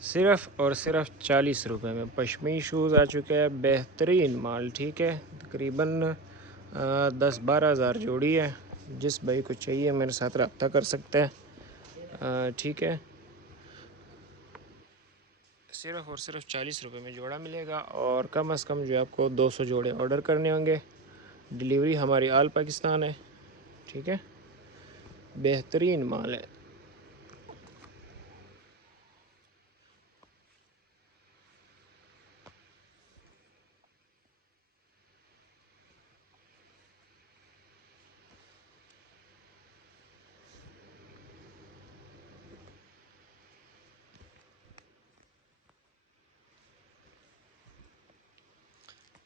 صرف اور صرف 40 روپے میں پشمی شوز آ چکے ہیں، بہترین مال، ٹھیک ہے، تقریباً 10-12 ہزار جوڑی ہے۔ جس بھائی کو چاہیے میرے ساتھ رابطہ کر سکتے ہیں، ٹھیک ہے، صرف اور صرف 40 روپے میں جوڑا ملے گا، اور کم از کم جو ہے آپ کو 200 جوڑے آرڈر کرنے ہوں گے۔ ڈیلیوری ہماری آل پاکستان ہے، ٹھیک ہے، بہترین مال ہے۔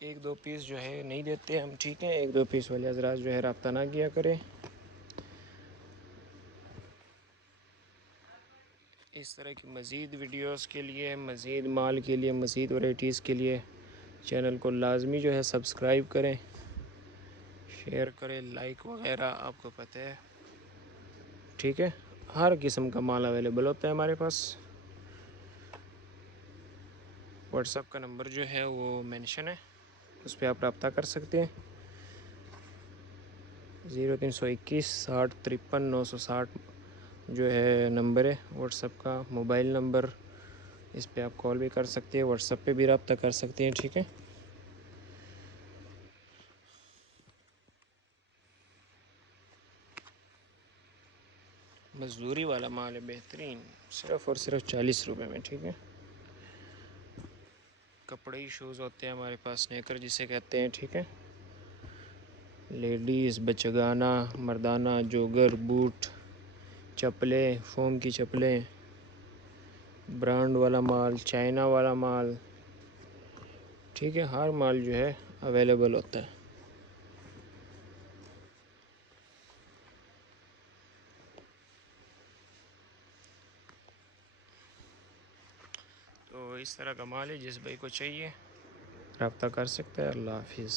ایک دو پیس جو ہے نہیں دیتے ہم، ٹھیک ہے، ایک دو پیس والے حضرات جو ہے رابطہ نہ کیا کریں۔ اس طرح کی مزید ویڈیوز کے لیے، مزید مال کے لیے، مزید ورائٹیز کے لیے چینل کو لازمی جو ہے سبسکرائب کریں، شیئر کریں، لائک وغیرہ آپ کو پتہ ہے، ٹھیک ہے۔ ہر قسم کا مال اویلیبل ہوتا ہے ہمارے پاس۔ واٹس ایپ کا نمبر جو ہے وہ مینشن ہے، اس پہ آپ رابطہ کر سکتے ہیں۔ 0321 60 53 960 جو ہے نمبر ہے واٹس ایپ کا، موبائل نمبر، اس پہ آپ کال بھی کر سکتے ہیں، واٹس ایپ پہ بھی رابطہ کر سکتے ہیں، ٹھیک ہے۔ مزدوری والا مال ہے، بہترین، صرف اور صرف 40 روپے میں، ٹھیک ہے۔ کپڑے شوز ہوتے ہیں ہمارے پاس، سنیکر جسے کہتے ہیں، ٹھیک ہے، لیڈیز، بچگانہ، مردانہ، جوگر، بوٹ، چپلیں، فوم کی چپلیں، برانڈ والا مال، چائنا والا مال، ٹھیک ہے، ہر مال جو ہے اویلیبل ہوتا ہے۔ تو اس طرح کا مال ہے، جس بھائی کو چاہیے رابطہ کر سکتا ہے۔ اللہ حافظ۔